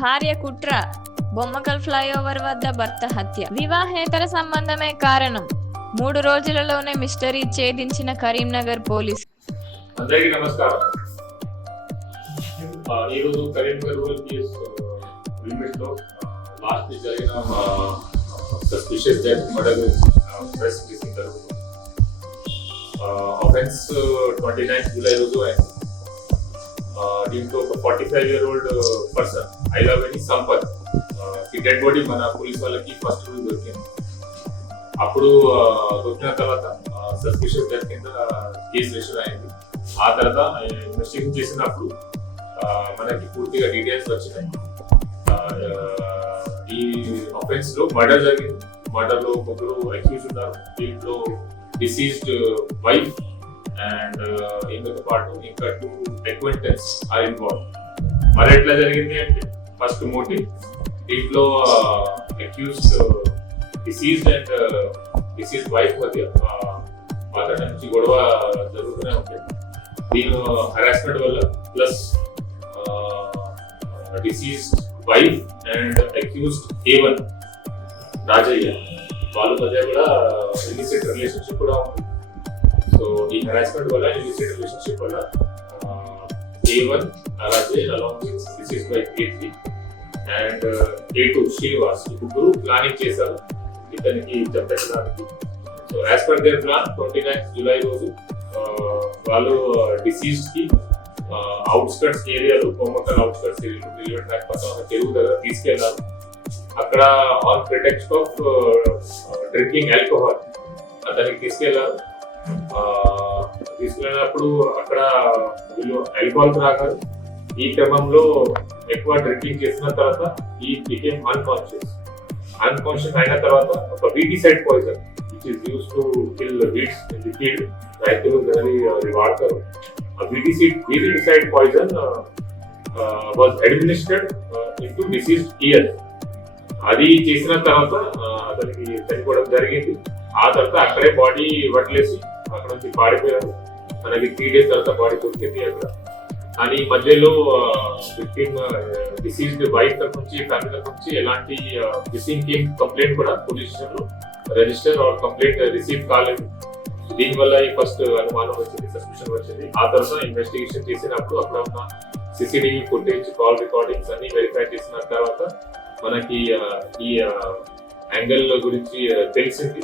భార్య కుట్ర బొమ్మకల్ ఫ్లైఓవర్ వద్ద భర్త హత్య. వివాహేతర సంబంధమే కారణం. మూడు రోజులలోనే మిస్టరీ ఛేదించిన కరీంనగర్ పోలీస్. అందరికీ నమస్కారం. ఈరోజు కరీంనగర్ రూరల్ కేస్ లిమిట్లో లాస్ట్ జరిగిన suspicious death murder press releasing జరుగుతుంది. అఫెన్స్ ట్వంటీ నైన్త్ జూలై రోజు అయింది. దీంతో ఒక forty five year old person Ailaveni Sampath. Dead body మన పోలీస్ వాళ్ళకి ఫస్ట్ రోజు దొరికింది. అప్పుడు దొరికిన తర్వాత సస్పిషియస్ డెత్ కింద కేసు రిజిస్టర్ అయింది. ఆ తర్వాత ఇన్వెస్టిగేషన్ చేసినప్పుడు మనకి పూర్తిగా డీటెయిల్స్ వచ్చినాయి. ఈ అఫెన్స్లో మర్డర్ జరిగింది. మర్డర్లో ఒకరు అక్యూజ్ ఉన్నారు. దీంట్లో డిసీజ్డ్ వైఫ్ అండ్ uh, ఇందుకు పాటు ఇంకా టూ అక్వెంటెన్స్ ఆర్ ఇన్వాల్వ్ మరి ఎట్లా జరిగింది అంటే ఫస్ట్ మోటివ్ దీంట్లో accused deceased and deceased wife మధ్య ఆ, నుంచి గొడవ జరుగుతూనే ఉంటుంది. దీని uh, హరాస్మెంట్ వల్ల plus deceased wife and accused A one Rajaiah. వాళ్ళ మధ్య కూడా ఇలిసిట్ రిలేషన్షిప్ కూడా ఉంటుంది. సో ఈ హెరాస్మెంట్ వల్ల ఇలిసిట్ రిలేషన్షిప్ వల్ల ఏ వన్ అలాగే along this is by A three and A two Srinivas ఇప్పుడు ప్లానింగ్ చేశారు. ఇతనికి చంపేయడానికి so as per their plan twenty ninth July రోజు వాళ్ళు డిసీజ్కి అవుట్స్కట్స్ ఏరియాలో కొమ్మకల్ అవుట్స్కట్స్ రైల్వే ట్రాక్ పక్కన చెరువు దగ్గర తీసుకెళ్ళారు. అక్కడ on pretext of drinking alcohol అతనికి తీసుకెళ్ళారు. తీసుకెళ్ళినప్పుడు అక్కడ వీళ్ళు ఆల్కహాల్ త్రాగారు ఈ క్రమంలో ఎక్కువ డ్రింకింగ్ చేసిన తర్వాత ఈ బికేమ్ అన్కాన్షియస్ అన్కాన్షియస్ అయిన తర్వాత ఒక weedicide poison which is use to kill weeds in the field రైతులు అది వాడతారు. ఆ వీటిసి weedicide poison was administered in to deceased ear అది చేసిన తర్వాత అతనికి చనిపోవడం జరిగింది. ఆ తర్వాత అక్కడే బాడీ వదిలేసి అక్కడ నుంచి పాడిపోయారు మనకి త్రీ డేస్ తర్వాత బాడీ దొరికింది అక్కడ. కానీ మధ్యలో విక్టిమ్ డిసీజ్డ్ వైఫ్ తరఫు నుంచి ఫ్యామిలీ తరఫు నుంచి ఎలాంటి మిస్సింగ్ కేమ్ కంప్లైంట్ కూడా police station register or complaint receive కాలేదు. దీనివల్ల ఈ ఫస్ట్ అనుమానం వచ్చింది సస్పెషన్ వచ్చింది. ఆ తర్వాత ఇన్వెస్టిగేషన్ చేసినప్పుడు అక్కడ ఉన్న సిసిటీవీ ఫుటేజ్ కాల్ రికార్డింగ్స్ అన్ని వెరిఫై చేసిన తర్వాత మనకి ఈ యాంగిల్ గురించి తెలిసింది.